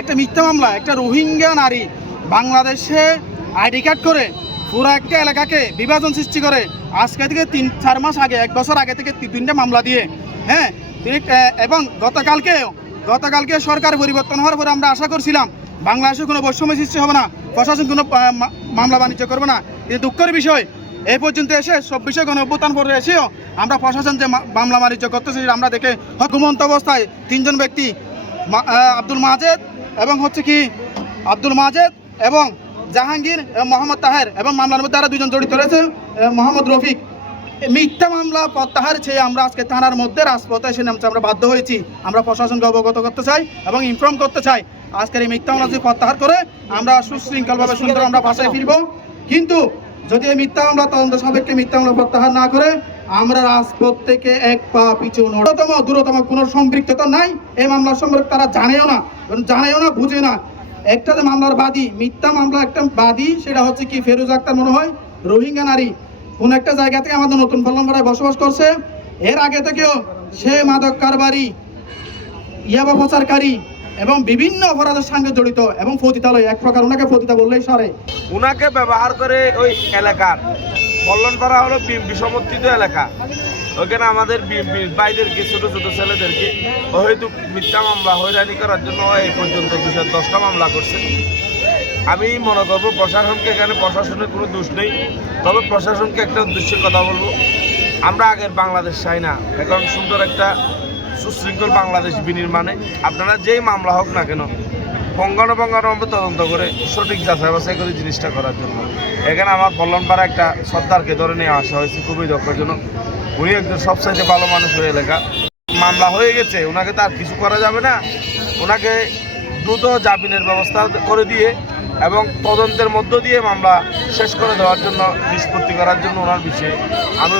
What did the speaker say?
একটা মিথ্যা মামলা, একটা রোহিঙ্গা নারী বাংলাদেশে আইডি কার্ড করে পুরো একটা এলাকাকে বিভাজন সৃষ্টি করে আজকে থেকে 3-4 মাস আগে, 1 বছর আগে থেকে 3টা মামলা দিয়ে, হ্যাঁ ঠিক। এবং গতকালকে সরকার পরিবর্তন হওয়ার পরে আমরা আশা করছিলাম বাংলাদেশে কোনো বৈষম্য সৃষ্টি হবে না, প্রশাসন কোনো মামলা বাণিজ্য করবে না। কিন্তু দুঃখের বিষয় এই পর্যন্ত এসে 24শে গণঅভ্যুত্থান পরে এসেও আমরা প্রশাসন যে মামলা বাণিজ্য করতেছি আমরা দেখে ঘুমন্ত অবস্থায় 3জন ব্যক্তি, আব্দুল মাজেদ এবং জাহাঙ্গীর এবং মোহাম্মদ তাহের, এবং মামলার মধ্যে আরও 2জন জড়িত রয়েছে, মোহাম্মদ রফিক। মিথ্যা মামলা প্রত্যাহার চেয়ে আমরা আজকে থানার মধ্যে রাজপথে এসে নামতে আমরা বাধ্য হয়েছি। আমরা প্রশাসনকে অবগত করতে চাই এবং ইনফর্ম করতে চাই আজকের এই মিথ্যা মামলা যদি প্রত্যাহার করে আমরা সুশৃঙ্খলভাবে সুন্দর আমরা বাসায় ফিরব। কিন্তু যদি এই মিথ্যা মামলা তদন্ত সাপেক্ষে মিথ্যা মামলা প্রত্যাহার না করে আমরা রাজপথ থেকে এক পা পিছু দূরতম কোনো সম্পৃক্ততা নাই এই মামলার সম্পর্কে। তারা জানেও না বুঝে না। একটা যে মামলার বাদী, মিথ্যা মামলা একটা বাদী, সেটা হচ্ছে কি ফেরুজ আক্তার মনে হয় রোহিঙ্গা নারী কোন একটা জায়গা থেকে আমাদের নতুন পল্লমপাড়ায় বসবাস করছে। এর আগে থেকেও সে মাদক কারবারি, ইয়াবা পাচারকারী এবং বিভিন্ন অপরাধের সঙ্গে জড়িত এবং পতিতালয়, এক প্রকার ওনাকে পতিতা বললেই সরে। ওনাকে ব্যবহার করে ওই এলাকার পল্লনপাড়া হলো বিএমপি সমর্থিত এলাকা, ওখানে আমাদের বিএমপির বাইরেরকে ছোট ছোট ছেলেদেরকে হয়তো মিথ্যা মামলা হয়রানি করার জন্য এই পর্যন্ত 210টা মামলা করছে। আমি মনে করবো প্রশাসনকে, এখানে প্রশাসনের কোনো দোষ নেই, তবে প্রশাসনকে একটা উদ্দেশ্যে কথা বলবো, আমরা আগের বাংলাদেশ চাই না, এখন সুন্দর একটা সুশৃঙ্খল বাংলাদেশ বিনির্মাণে আপনারা যেই মামলা হোক না কেন পঙ্গানুপঙ্গানুভাবে তদন্ত করে সঠিক যাচাই বাছাই করে জিনিসটা করার জন্য। এখানে আমার পল্লনপাড়া একটা সর্দারকে ধরে নিয়ে আসা হয়েছে, খুবই দুঃখজনক। উনি একজন সবচাইতে ভালো মানুষ হয়ে এলাকা, মামলা হয়ে গেছে, ওনাকে তার কিছু করা যাবে না, ওনাকে দ্রুত জামিনের ব্যবস্থা করে দিয়ে এবং তদন্তের মধ্য দিয়ে মামলা শেষ করে দেওয়ার জন্য, নিষ্পত্তি করার জন্য ওনার বিষয়ে আমি